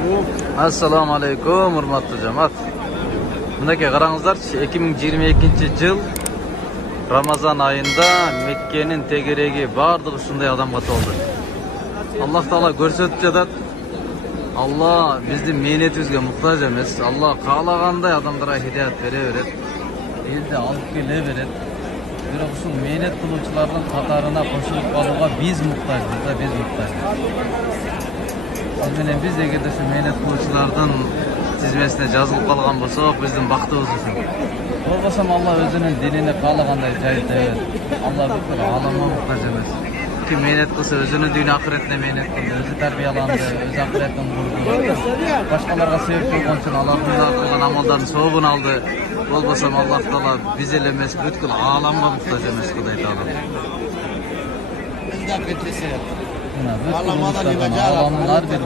Assalamu alaikum, hurmatly jamoat. Mınaki qarаңыздар, 2022 yıl Ramazan ayında Mekke'nin tegeregi bardıq ушундай адамга толду. Allah Taala көрсөтүп жатат. Allah биздин мээнетибизге муктаж эмес. Allah каалагандай адамдарга хидаят бере берет. Элди алып келе берет. Бирок ушул мээнет кылуучулардын катарына кошулуп калууга биз муктажбыз да, биз муктажбыз. Менен биз эгерде ушу мээнет кылуучулардын тизмесине жазылып калган болсок, биздин бактыбыз ушул. Болбосо Allah өзүнүн динини каалагандай жайып берет. Allah бүткүл ааламга муктаж эмес. Kim мээнет кылса өзүнүн дүйнө акыретине мээнет кылды, өзү тарбияланды, өзү акыретин курду. Башкаларга себеп болгон үчүн алардын да кылган амалдардын соогун алды. Болбосо Allah Taala биз эле эмес, бүткүл ааламга муктаж эмес, Кудай Таала. Alamın her bir